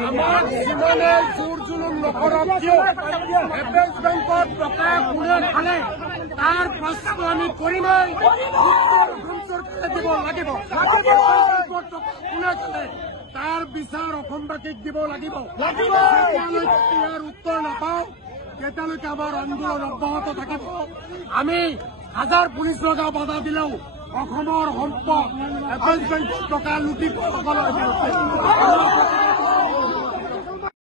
আমাৰ জীবনে জোৰ জুলুম নকৰক কিয় এপেক্স বেংকত টকা কোনে খালে তাৰ প্ৰশ্ন আমি কৰিমেই চৰকাৰে দিব লাগিব কোনে খালে তাৰ বিচাৰ অসমবাসীক দিব লাগিব যেতিয়ালৈকে ইয়াৰ উত্তৰ নাপাওঁ তেতিয়ালৈকে আমাৰ আন্দোলন অব্যাহত থাকিব আমি হাজাৰ পুলিচ লগাও বাধা দিলেও অসমৰ সম্পদ এপেক্স বেংকত টকা লুটি খোৱাসকলৰ বিৰুদ্ধে